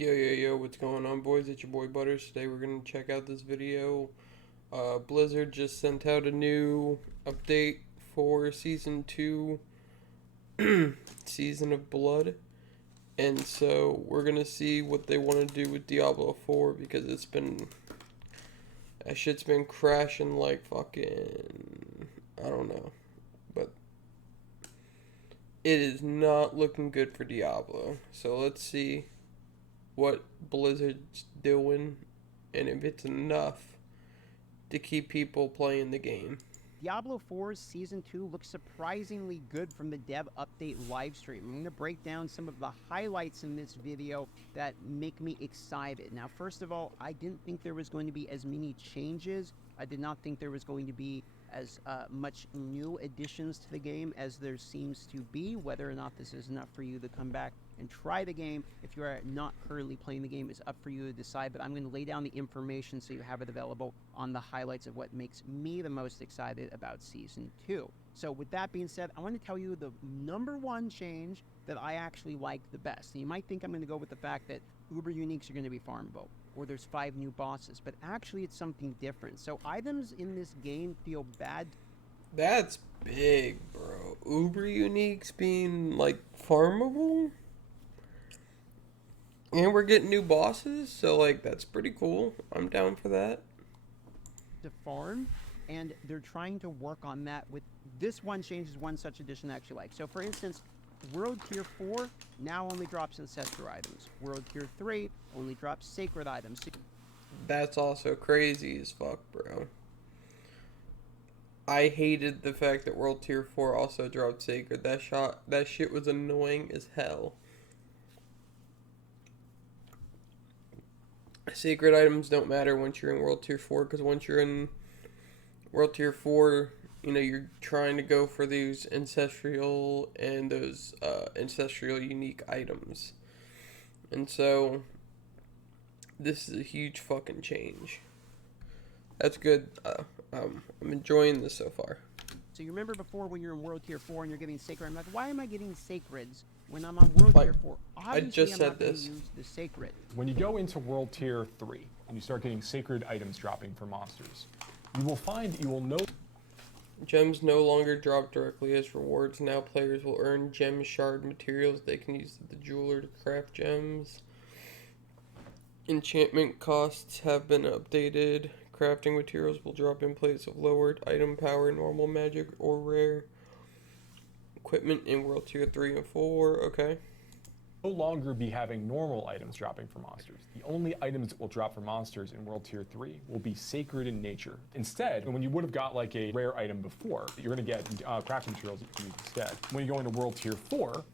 Yo, what's going on, boys? It's your boy Butters. Today we're going to check out this video. Blizzard just sent out a new update for Season 2, Season of Blood. And so we're going to see what they want to do with Diablo 4 because that shit's been crashing like fucking, I don't know. But it is not looking good for Diablo. So let's see what Blizzard's doing and if it's enough to keep people playing the game. Diablo 4's Season 2 looks surprisingly good from the dev update livestream. I'm going to break down some of the highlights in this video that make me excited. Now, first of all, I didn't think there was going to be as many changes. I did not think there was going to be as much new additions to the game as there seems to be. Whether or not this is enough for you to come back and try the game, if you are not currently playing the game, is up for you to decide, but I'm going to lay down the information so you have it available on the highlights of what makes me the most excited about Season 2. So with that being said, I want to tell you the number one change that I actually like the best. And you might think I'm going to go with the fact that Uber Uniques are going to be farmable, or there's 5 new bosses, but actually it's something different. So items in this game feel bad. That's big, bro. Uber Uniques being like farmable? And we're getting new bosses, so like that's pretty cool. I'm down for that. To farm, and they're trying to work on that with this one change is one such addition I actually like. So for instance, World Tier 4 now only drops Ancestor items. World Tier 3 only drops Sacred items. That's also crazy as fuck, bro. I hated the fact that World Tier 4 also dropped Sacred. That shit was annoying as hell. Sacred items don't matter once you're in World Tier 4, because once you're in World Tier 4, you're trying to go for those ancestral and those ancestral unique items. And so, this is a huge fucking change. That's good. I'm enjoying this so far. So you remember before when you're in World Tier 4 and you're getting Sacred, I'm like, why am I getting Sacreds when I'm on World Tier 4? Obviously, I just I'm said not going to this. use the Sacred. When you go into World Tier 3 and you start getting sacred items dropping for monsters, you will know Gems no longer drop directly as rewards. Now players will earn gem shard materials they can use at the jeweler to craft gems. Enchantment costs have been updated. Crafting materials will drop in place of lowered item power, normal magic, or rare. Equipment in World Tier 3 and 4, okay. no longer be having normal items dropping for monsters. The only items that will drop for monsters in World Tier 3 will be sacred in nature. Instead, when you would have got like a rare item before, you're going to get crafting materials that you can use instead. When you go into World Tier 4,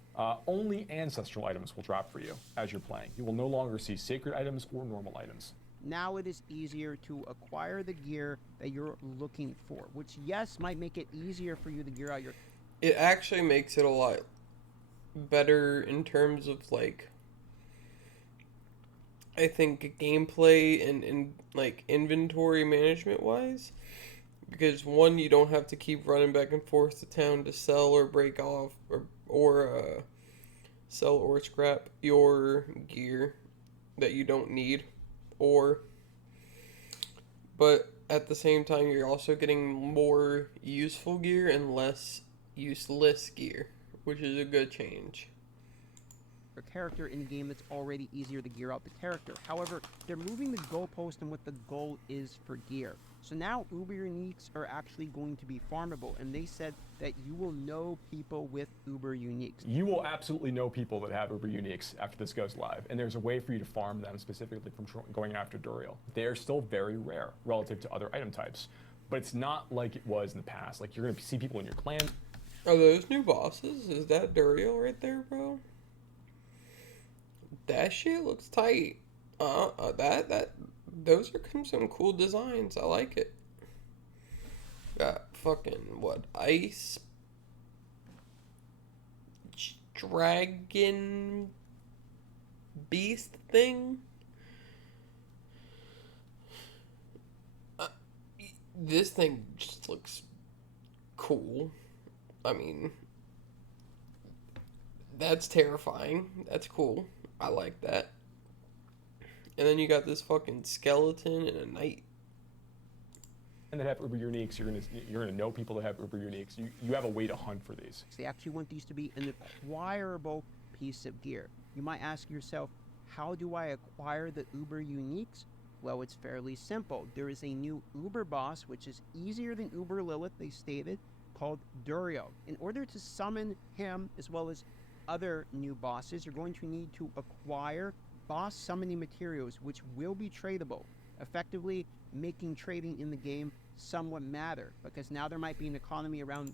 only ancestral items will drop for you as you're playing. You will no longer see sacred items or normal items. Now it is easier to acquire the gear that you're looking for, which, yes, might make it easier for you to gear out your... It actually makes it a lot better in terms of, like, I think gameplay and like, inventory management wise. Because, one, you don't have to keep running back and forth to town to sell or break off or sell or scrap your gear that you don't need. But at the same time, you're also getting more useful gear and less useless gear, which is a good change. character in a game that's already easier to gear out the character. However, they're moving the goalpost and what the goal is for gear. So now Uber Uniques are actually going to be farmable, and they said that you will know people with Uber Uniques. You will absolutely know people that have Uber Uniques after this goes live, and there's a way for you to farm them specifically from going after Duriel. They are still very rare relative to other item types, but it's not like it was in the past. Like, you're going to see people in your clan. Are those new bosses? Is that Duriel right there, bro? That shit looks tight. Those are some cool designs. I like it. Got fucking, what, ice dragon beast thing? This thing just looks cool. I mean, that's terrifying. That's cool. I like that. And then you got this fucking skeleton and a knight. And that have Uber Uniques, you're gonna know people that have Uber Uniques. You have a way to hunt for these. They actually want these to be an acquirable piece of gear. You might ask yourself, how do I acquire the Uber Uniques? Well, it's fairly simple. There is a new Uber boss, which is easier than Uber Lilith, they stated, called Durio. In order to summon him, as well as other new bosses, you're going to need to acquire boss summoning materials, which will be tradable, effectively making trading in the game somewhat matter, because now there might be an economy around.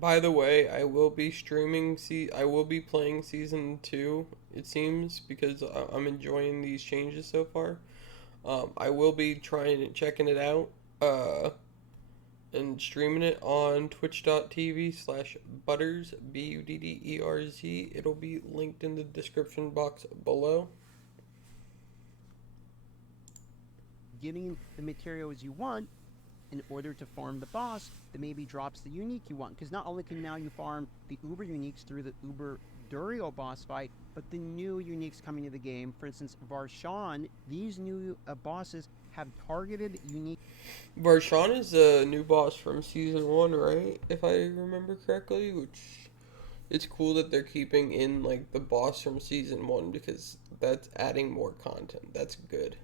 By the way, I will be streaming. I will be playing season 2. It seems, because I'm enjoying these changes so far. I will be checking it out, and streaming it on twitch.tv/butters BUDDERZ. It'll be linked in the description box below. Getting the materials you want in order to farm the boss that maybe drops the unique you want. Because not only can now you farm the Uber uniques through the Uber Durio boss fight, but the new uniques coming to the game, for instance, Varshan, these new bosses have targeted unique. Varshan is a new boss from season 1, right? If I remember correctly, which it's cool that they're keeping in like the boss from season 1, because that's adding more content. That's good.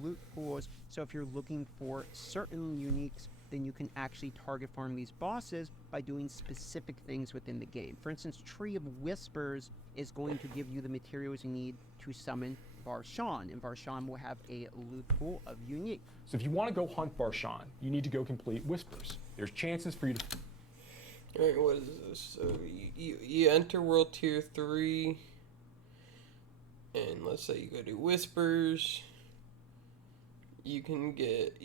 Loot pools. So if you're looking for certain uniques, then you can actually target farm these bosses by doing specific things within the game. For instance, Tree of Whispers is going to give you the materials you need to summon Varshan, and Varshan will have a loot pool of unique. So if you want to go hunt Varshan, you need to go complete Whispers. There's chances for you to. Alright, what is this? So you enter World Tier 3, and let's say you go to Whispers. You can get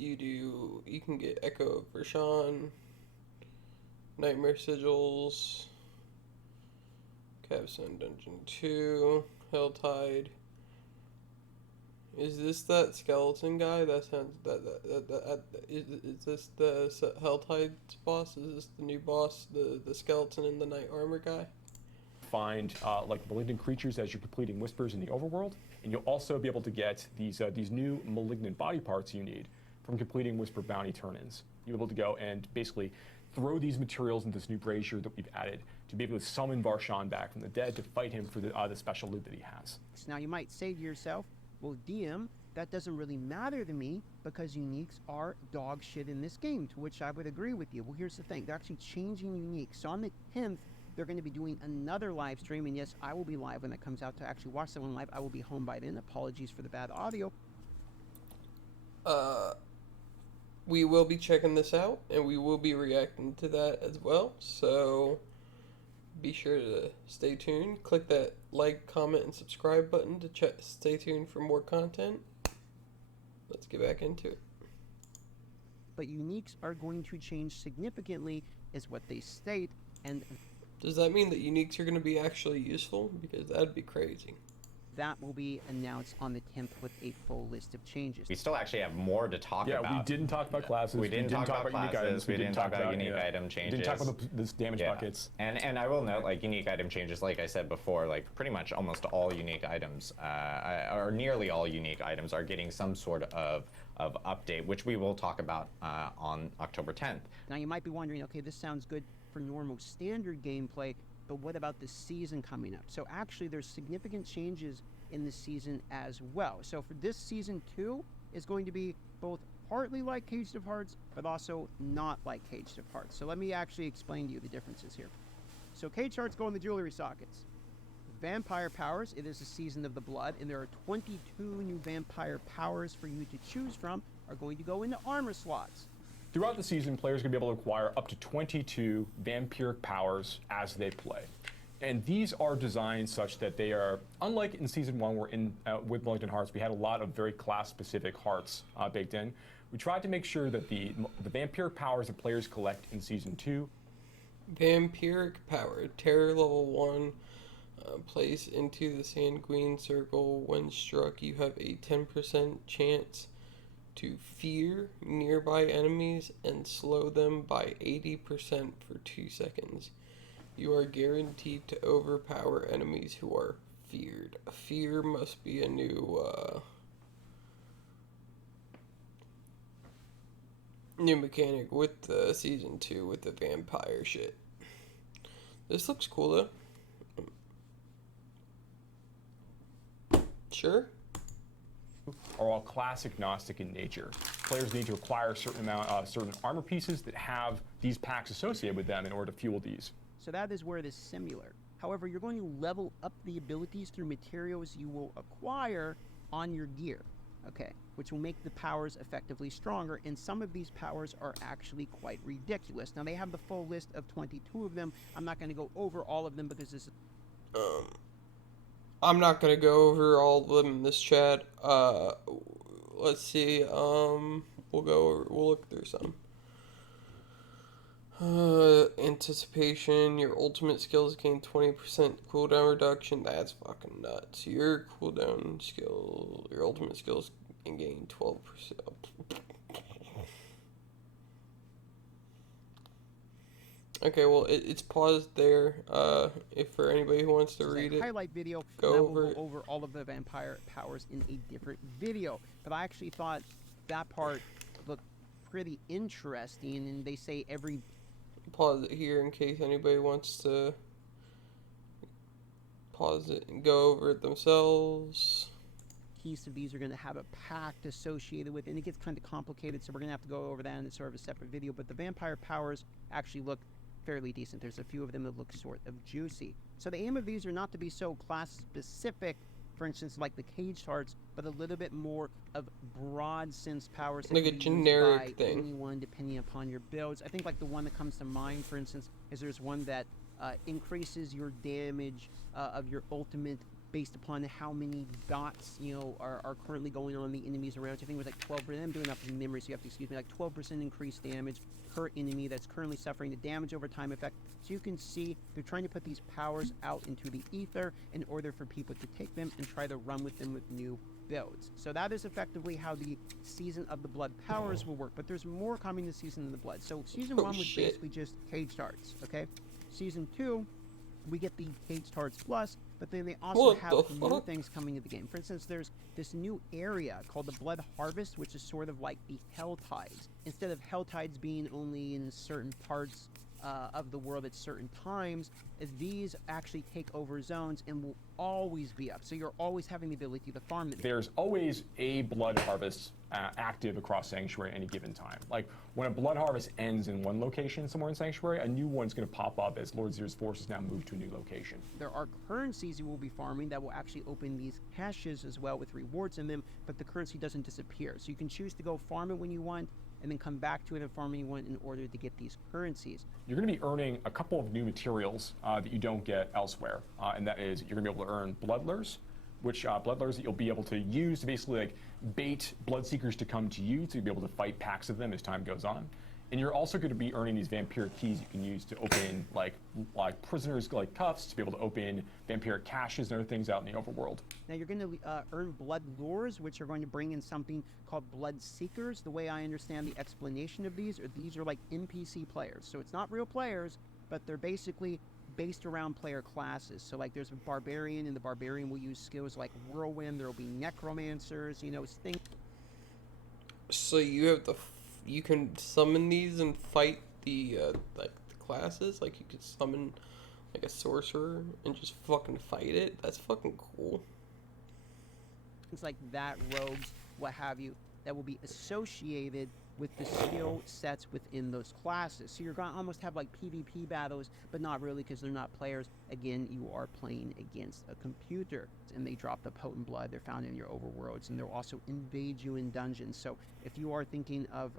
Echo of Varshan, Nightmare Sigils, Capstone Dungeon 2, Helltide. Is this that skeleton guy? That sounds is this the Helltide's boss? Is this the new boss, the skeleton in the knight armor guy? Find like malignant creatures as you're completing Whispers in the overworld, and you'll also be able to get these new malignant body parts you need from completing Whisper bounty turn-ins. You'll be able to go and basically throw these materials into this new brazier that we've added to be able to summon Varshan back from the dead to fight him for the special loot that he has. Now you might say to yourself, well, DM, that doesn't really matter to me because uniques are dog shit in this game, to which I would agree with you. Well, here's the thing. They're actually changing uniques. So on the 10th, they're going to be doing another live stream, and yes, I will be live when it comes out to actually watch that one live. I will be home by then. Apologies for the bad audio. We will be checking this out, and we will be reacting to that as well. So be sure to stay tuned. Click that like, comment, and subscribe button to stay tuned for more content. Let's get back into it. But uniques are going to change significantly, is what they state, and does that mean that uniques are going to be actually useful? Because that'd be crazy. that will be announced on the 10th with a full list of changes. We still actually have more to talk about. Yeah, we didn't talk about classes. We didn't talk about unique items. We didn't talk about unique item changes. We didn't talk about the damage buckets. And I will note, like, unique item changes, like I said before, like pretty much almost all unique items, or nearly all unique items, are getting some sort of update, which we will talk about on October 10th. Now you might be wondering, okay, this sounds good for normal standard gameplay, but what about the season coming up? So actually there's significant changes in the season as well. So for this season 2 is going to be both partly like Caged of Hearts, but also not like Caged of Hearts. So let me actually explain to you the differences here. So Caged Hearts go in the jewelry sockets. Vampire powers, it is a season of the blood, and there are 22 new vampire powers for you to choose from, are going to go into armor slots. Throughout the season, players are going to be able to acquire up to 22 vampiric powers as they play. And these are designed such that they are, unlike in Season 1, where with Malignant Hearts, we had a lot of very class-specific hearts baked in. We tried to make sure that the vampiric powers that players collect in Season 2. Vampiric power, terror level 1, place into the Sanguine Circle. When struck, you have a 10% chance to fear nearby enemies and slow them by 80% for 2 seconds. You are guaranteed to overpower enemies who are feared. Fear must be a new mechanic with season 2 with the vampire shit. This looks cool though. Sure. Are all class agnostic in nature. Players need to acquire a certain armor pieces that have these packs associated with them in order to fuel these. So that is where it is similar. However, you're going to level up the abilities through materials you will acquire on your gear, okay, which will make the powers effectively stronger, and some of these powers are actually quite ridiculous. Now, they have the full list of 22 of them. I'm not going to go over all of them because this is... I'm not going to go over all of them in this chat. Let's see, we'll look through some. Anticipation, your ultimate skills gain 20% cooldown reduction. That's fucking nuts. Your cooldown skill, your ultimate skills can gain 12%. Okay, well, it's paused there. If for anybody who wants to read it, highlight video, go and I over will it. go over all of the vampire powers in a different video. But I actually thought that part looked pretty interesting, and they say every... Pause it here in case anybody wants to pause it and go over it themselves. piece of these are going to have a pact associated with it, and it gets kind of complicated, so we're going to have to go over that in sort of a separate video. But the vampire powers actually look fairly decent. There's a few of them that look sort of juicy. So the aim of these are not to be so class specific, for instance, like the cage hearts, but a little bit more of broad sense powers. Like a generic by thing. anyone depending upon your builds. I think like the one that comes to mind, for instance, is there's one that increases your damage of your ultimate based upon how many dots, are currently going on the enemies around you. I think it was like 12%. I'm doing that from memory, so you have to excuse me. Like 12% increased damage per enemy that's currently suffering the damage over time effect. So you can see they're trying to put these powers out into the ether in order for people to take them and try to run with them with new builds. So that is effectively how the Season of the Blood powers will work. But there's more coming to Season of the Blood. So Season 1 was basically just caged hearts, okay? Season 2, we get the Caged Hearts Plus, but then they also have new things coming to the game. For instance, there's this new area called the Blood Harvest, which is sort of like the Hell Tides. Instead of Hell Tides being only in certain parts of the world at certain times, these actually take over zones and will always be up. So you're always having the ability to farm them. There's always a blood harvest active across Sanctuary at any given time. Like when a blood harvest ends in one location somewhere in Sanctuary, a new one's going to pop up as Lord Zir's forces now move to a new location. There are currencies you will be farming that will actually open these caches as well with rewards in them, but the currency doesn't disappear. So you can choose to go farm it when you want, and then come back to it and farm when you want in order to get these currencies. You're going to be earning a couple of new materials that you don't get elsewhere, and that is you're going to be able to earn bloodlures, which bloodlures that you'll be able to use to basically like bait bloodseekers to come to you to be able to fight packs of them as time goes on. And you're also going to be earning these vampiric keys you can use to open like prisoners like cuffs, to be able to open vampiric caches and other things out in the overworld. Now you're going to earn blood lures, which are going to bring in something called blood seekers. The way I understand the explanation of these are like NPC players. So it's not real players, but they're basically based around player classes. So like there's a barbarian, and the barbarian will use skills like whirlwind. There will be necromancers, things. So you can summon these and fight the like the classes. Like you could summon like a sorcerer and just fucking fight it. That's fucking cool. Things like that, rogues, what have you, that will be associated with the skill sets within those classes. So you're going to almost have like PvP battles, but not really, because they're not players. Again, you are playing against a computer, and they drop the potent blood. They're found in your overworlds, and they'll also invade you in dungeons. So if you are thinking of,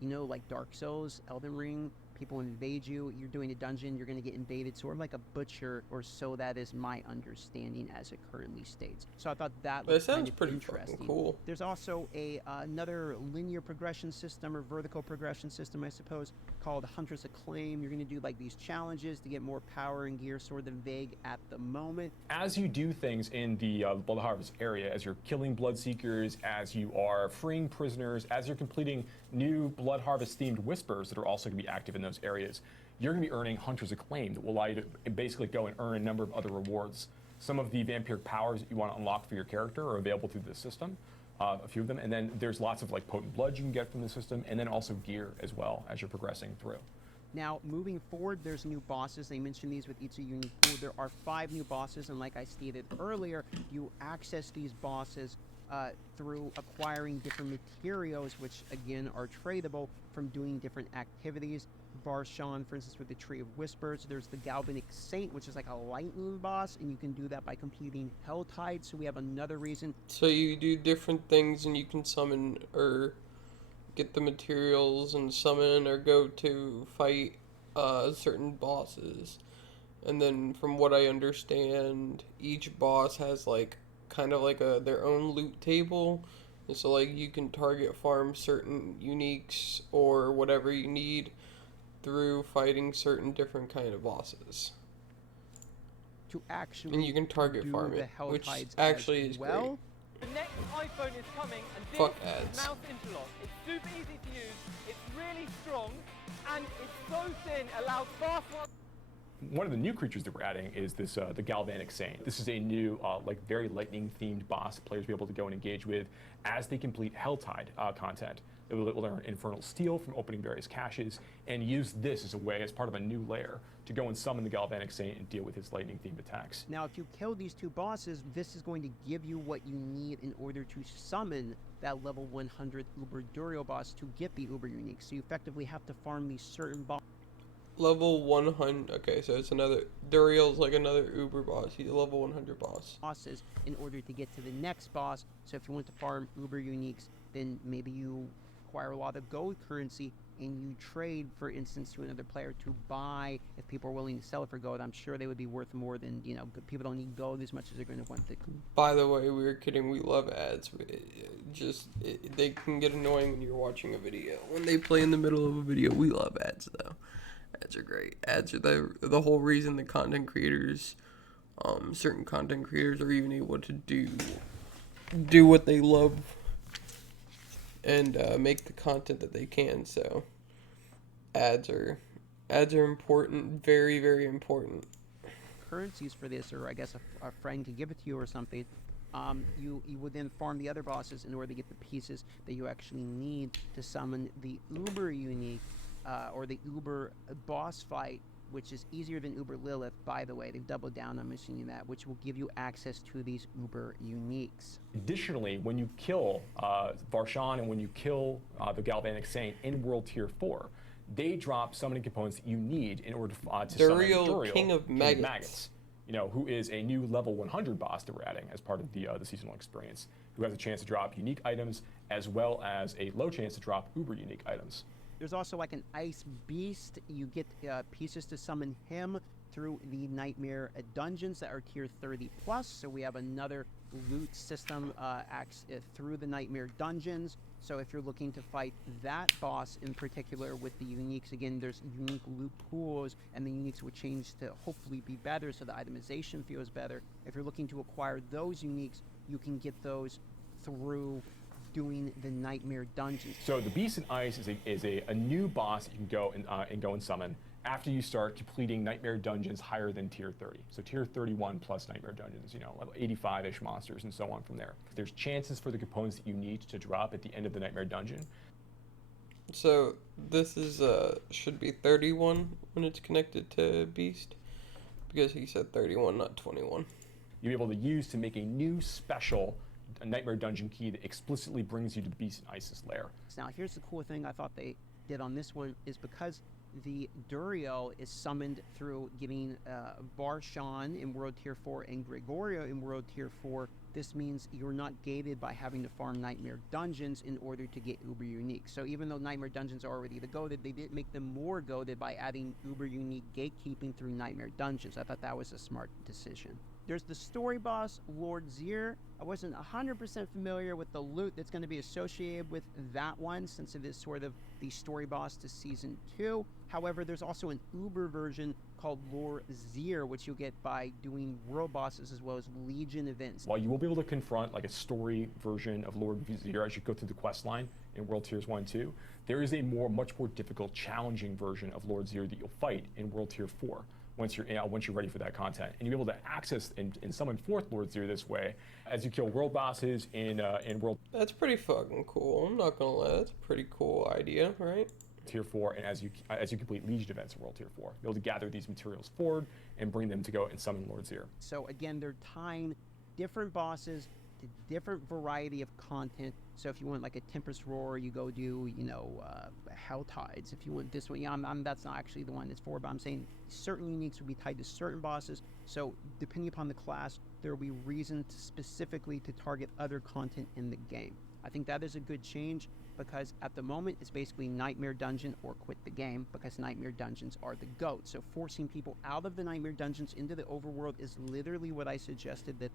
like Dark Souls, Elden Ring, people invade you, you're doing a dungeon, you're going to get invaded, sort of like a butcher, or so that is my understanding as it currently states. So I thought that was sounds kind of pretty interesting. fucking cool. There's also another linear progression system, or vertical progression system, I suppose, called Hunter's Acclaim. You're going to do like these challenges to get more power and gear, sort of vague at the moment. As you do things in the Blood Harvest area, as you're killing Bloodseekers, as you are freeing prisoners, as you're completing new Blood Harvest themed whispers that are also going to be active in those areas, you're going to be earning Hunter's Acclaim that will allow you to basically go and earn a number of other rewards Some of the vampiric powers that you want to unlock for your character are available through the system, a few of them, and then there's lots of like potent blood you can get from the system, and then also gear as well as you're progressing through. Now, moving forward, there's new bosses. They mentioned these with each unique pool. There are 5 new bosses, and like I stated earlier, you access these bosses through acquiring different materials, which again are tradable from doing different activities. Varshan, for instance, with the Tree of Whispers. There's the Galvanic Saint, which is like a lightning boss, and you can do that by completing Helltide. So we have another reason. So you do different things, and you can summon or get the materials and summon or go to fight certain bosses. And then from what I understand, each boss has like kind of like their own loot table. And so like you can target farm certain uniques or whatever you need through fighting certain different kind of bosses. To actually And you can target do farm the it, which Helltides actually as is well. great. The next iPhone is coming, and this Fuck is ads. mouse interlock. It's super easy to use, it's really strong, and it's so thin, allows fast one. One of the new creatures that we're adding is this the Galvanic Saint. This is a new, like very lightning-themed boss that players will be able to go and engage with as they complete Helltide content. They will learn Infernal Steel from opening various caches and use this as a way, as part of a new layer, to go and summon the Galvanic Saint and deal with his lightning-themed attacks. Now, if you kill these 2 bosses, this is going to give you what you need in order to summon that level 100 Uber Duriel boss to get the Uber Unique. So you effectively have to farm these certain Level 100. Okay, so it's another. Duriel's like another Uber boss. He's a level 100 boss. bosses in order to get to the next boss. So if you want to farm Uber Uniques, then maybe you acquire a lot of gold currency and you trade, for instance, to another player to buy. If people are willing to sell it for gold, I'm sure they would be worth more than, you know, people don't need gold as much as they're going to want the. By the way, we were kidding. We love ads. They can get annoying when you're watching a video. When they play in the middle of a video, we love ads though. Ads are great. Ads are the whole reason that content creators, certain content creators are even able to do what they love and make the content that they can. So ads are important, very, very important. Currencies for this, or I guess a friend could give it to you or something. You would then farm the other bosses in order to get the pieces that you actually need to summon the Uber Unique, or the Uber boss fight, which is easier than Uber Lilith, by the way. They've doubled down on mentioning that, which will give you access to these Uber Uniques. Additionally, when you kill Varshan and when you kill the Galvanic Saint in World Tier 4, they drop summoning components that you need in order to summon Duriel, King of Maggots. You know, who is a new level 100 boss that we're adding as part of the seasonal experience, who has a chance to drop unique items as well as a low chance to drop uber unique items. There's also like an Ice Beast. You get pieces to summon him through the Nightmare dungeons that are tier 30 plus. So we have another loot system through the Nightmare dungeons. So if you're looking to fight that boss in particular with the uniques, again, there's unique loot pools, and the uniques will change to hopefully be better, so the itemization feels better. If you're looking to acquire those uniques, you can get those through doing the Nightmare dungeons. So the Beast in Ice is a new boss that you can go and summon after you start completing Nightmare dungeons higher than tier 30. So tier 31 plus Nightmare dungeons, you know, level 85-ish monsters and so on from there. There's chances for the components that you need to drop at the end of the Nightmare dungeon. So this is should be 31 when it's connected to Beast, because he said 31, not 21. You'll be able to use to make a new special Nightmare dungeon key that explicitly brings you to the Beast in Ice's lair. Now here's the cool thing I thought they did on this one, is because the Duriel is summoned through getting Varshan in World Tier 4 and Gregorio in World Tier 4. This means you're not gated by having to farm Nightmare dungeons in order to get Uber Unique. So even though Nightmare dungeons are already the goated, they did make them more goated by adding Uber Unique gatekeeping through Nightmare dungeons. I thought that was a smart decision. There's the story boss, Lord Zier. I wasn't 100% familiar with the loot that's going to be associated with that one, since it is sort of the story boss to Season 2. However, there's also an Uber version called Lord Zier, which you'll get by doing world bosses as well as Legion events. While you will be able to confront like a story version of Lord Zier as you go through the quest line in World Tiers 1 and 2, there is a much more difficult, challenging version of Lord Zier that you'll fight in World Tier 4. once you're ready for that content, and you'll be able to access and summon forth Lord Zero this way as you kill world bosses in World That's pretty fucking cool. I'm not gonna lie, that's a pretty cool idea, right? Tier 4, and as you complete Legion events in World Tier 4, be able to gather these materials forward and bring them to go and summon Lord Zero. So again, they're tying different bosses to different variety of content. So if you want like a Tempest Roar, you go do, you know, Hell Tides. If you want this one, yeah, that's not actually the one it's for, but I'm saying certain uniques will be tied to certain bosses. So depending upon the class, there will be reason specifically to target other content in the game. I think that is a good change, because at the moment it's basically Nightmare Dungeon or quit the game, because Nightmare Dungeons are the GOAT. So forcing people out of the Nightmare Dungeons into the overworld is literally what I suggested that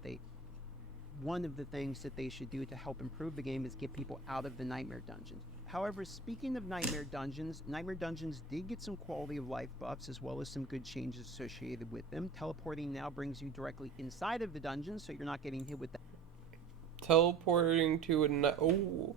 one of the things that they should do to help improve the game is get people out of the Nightmare Dungeons. However, speaking of Nightmare Dungeons did get some quality of life buffs as well as some good changes associated with them. Teleporting now brings you directly inside of the dungeon, so you're not getting hit with that. Teleporting to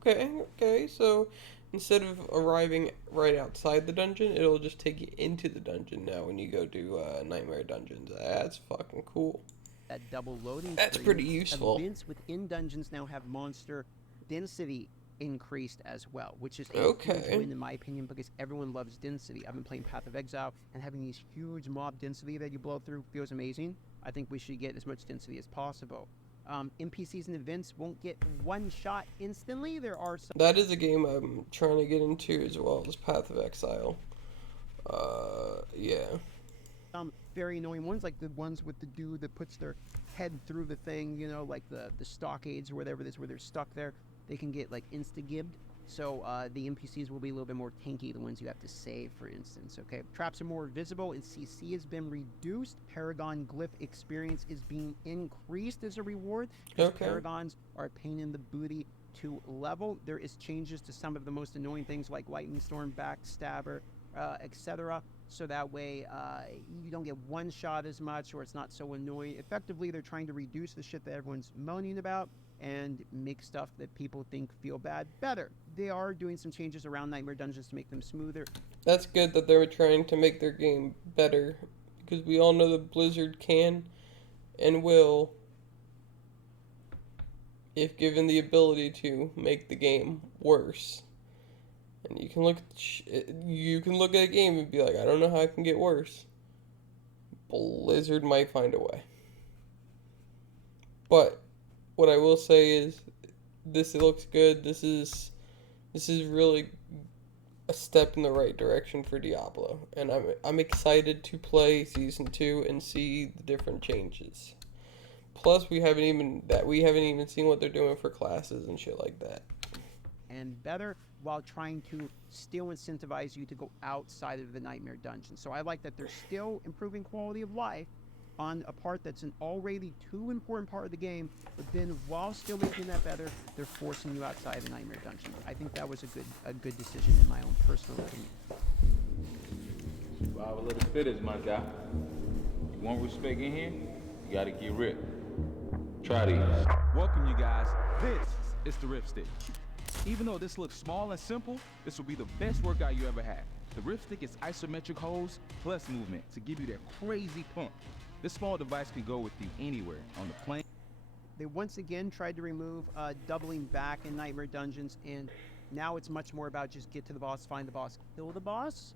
okay. So instead of arriving right outside the dungeon, it'll just take you into the dungeon now when you go to Nightmare Dungeons. That's fucking cool. That double loading That's screen. pretty useful. Events within dungeons now have monster density increased as well, which is a Okay. huge win in my opinion, because everyone loves density. I've been playing Path of Exile, and having these huge mob density that you blow through feels amazing. I think we should get as much density as possible. NPCs and events won't get one shot instantly. There are some. That is a game I'm trying to get into as well as Path of Exile. Yeah. Very annoying ones, like the ones with the dude that puts their head through the thing, you know, like the stockades or whatever it is, where they're stuck there. They can get like insta-gibbed. So the NPCs will be a little bit more tanky, the ones you have to save, for instance. Okay, traps are more visible, and CC has been reduced. Paragon glyph experience is being increased as a reward, because Okay. paragons are a pain in the booty to level. There is changes to some of the most annoying things like lightning storm, backstabber, etc. So that way you don't get one shot as much, or it's not so annoying. Effectively, they're trying to reduce the shit that everyone's moaning about and make stuff that people think feel bad better. They are doing some changes around Nightmare Dungeons to make them smoother. That's good that they're trying to make their game better, because we all know that Blizzard can and will, if given the ability to, make the game worse. And you can look at a game and be like, I don't know how it can get worse. Blizzard might find a way. But what I will say is, this looks good. This is really a step in the right direction for Diablo, and I'm excited to play Season 2 and see the different changes. Plus, we haven't even seen what they're doing for classes and shit like that. And better, while trying to still incentivize you to go outside of the Nightmare Dungeon. So I like that they're still improving quality of life on a part that's an already too important part of the game, but then while still making that better, they're forcing you outside the Nightmare Dungeon. I think that was a good decision in my own personal opinion. Survival of the fittest, my guy. You want respect in here? You gotta get ripped. Try these. Welcome, you guys. This is the Rift Stick. Even though this looks small and simple, this will be the best workout you ever had. The Rift Stick is isometric holds plus movement to give you that crazy pump. This small device can go with you anywhere, on the plane. They once again tried to remove doubling back in Nightmare Dungeons, and now it's much more about just get to the boss, find the boss, kill the boss.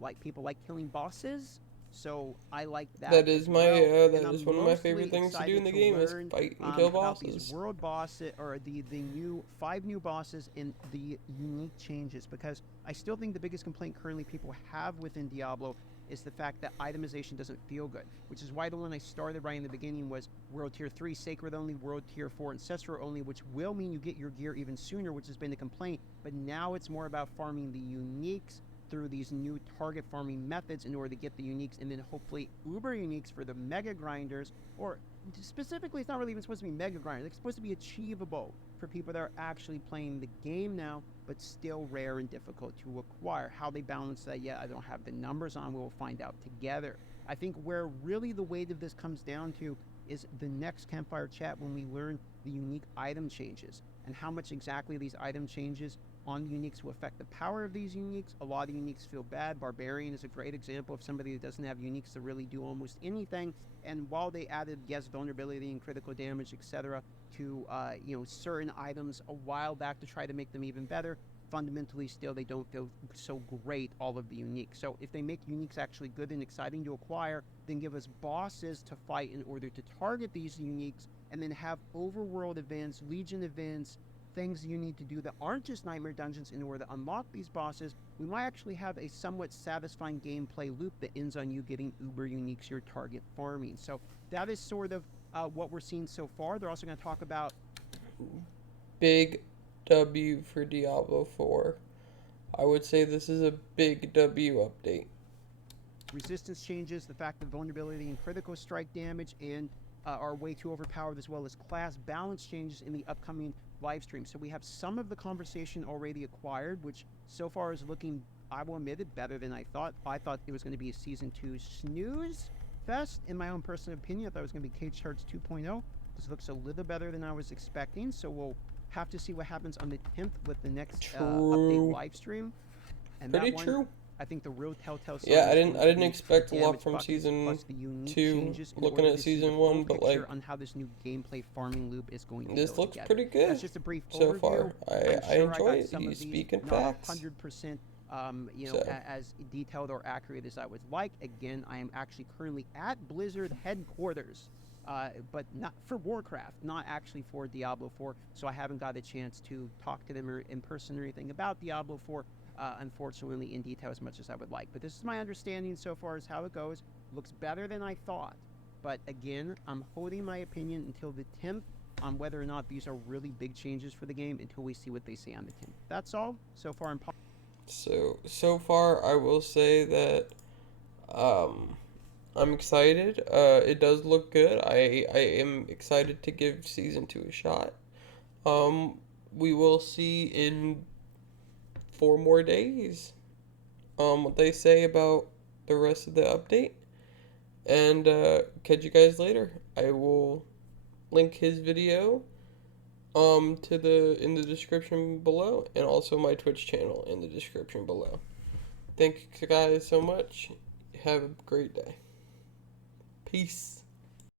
Like people like killing bosses, so I like that. That is as my well. that And is I'm one of my mostly favorite things to do in the excited game is learn, fight and kill about bosses. these world bosses, or the new 5 new bosses and the unique changes, because I still think the biggest complaint currently people have within Diablo is the fact that itemization doesn't feel good, which is why the one I started right in the beginning was World Tier 3 Sacred only, World Tier 4 Ancestral only, which will mean you get your gear even sooner, which has been a complaint, but now it's more about farming the uniques through these new target farming methods in order to get the uniques, and then hopefully uber uniques for the mega grinders, or specifically it's not really even supposed to be mega grinders, it's supposed to be achievable for people that are actually playing the game now, but still rare and difficult to acquire. How they balance that, I don't have the numbers on, we'll find out together. I think where really the weight of this comes down to is the next Campfire Chat, when we learn the unique item changes and how much exactly these item changes on the uniques will affect the power of these uniques. A lot of uniques feel bad. Barbarian is a great example of somebody that doesn't have uniques to really do almost anything. And while they added, yes, vulnerability and critical damage, etc., to certain items a while back to try to make them even better, fundamentally still they don't feel so great, all of the uniques. So if they make uniques actually good and exciting to acquire, then give us bosses to fight in order to target these uniques, and then have overworld events, legion events, things you need to do that aren't just nightmare dungeons in order to unlock these bosses, we might actually have a somewhat satisfying gameplay loop that ends on you getting uber uniques your target farming. So that is sort of what we're seeing so far. They're also going to talk about Big W for Diablo 4. I would say this is a big W update. resistance changes, the fact that vulnerability and critical strike damage and are way too overpowered, as well as class balance changes in the upcoming live stream. So we have some of the conversation already acquired, which so far is looking, I will admit it, better than I thought. I thought it was going to be a Season 2 snooze fest, in my own personal opinion. I thought it was going to be Cage Hearts 2.0. This looks a little better than I was expecting, so we'll have to see what happens on the 10th with the next update live stream. And Pretty that one, true. I think the real telltale sign. Yeah, I is going didn't to be expect a the lot damage from buckets Season plus the unique 2, changes in looking order at to see the Season full 1, but picture like, on how this new gameplay farming loop is going to this go looks together. pretty good That's just a brief so overview. far. I I'm sure enjoy got it. some He's of these speaking not facts. 100% So. as detailed or accurate as I would like. Again, I am actually currently at Blizzard headquarters, but not for Warcraft, not actually for Diablo 4, so I haven't got a chance to talk to them or in person or anything about Diablo 4, unfortunately, in detail as much as I would like. But this is my understanding so far as how it goes. Looks better than I thought, but again, I'm holding my opinion until the 10th on whether or not these are really big changes for the game until we see what they say on the 10th. That's all so far. So far, I will say that I'm excited. It does look good. I am excited to give Season 2 a shot. We will see in 4 more days what they say about the rest of the update. And catch you guys later. I will link his video in the description below, and also my Twitch channel in the description below. Thank you guys so much. Have a great day. Peace.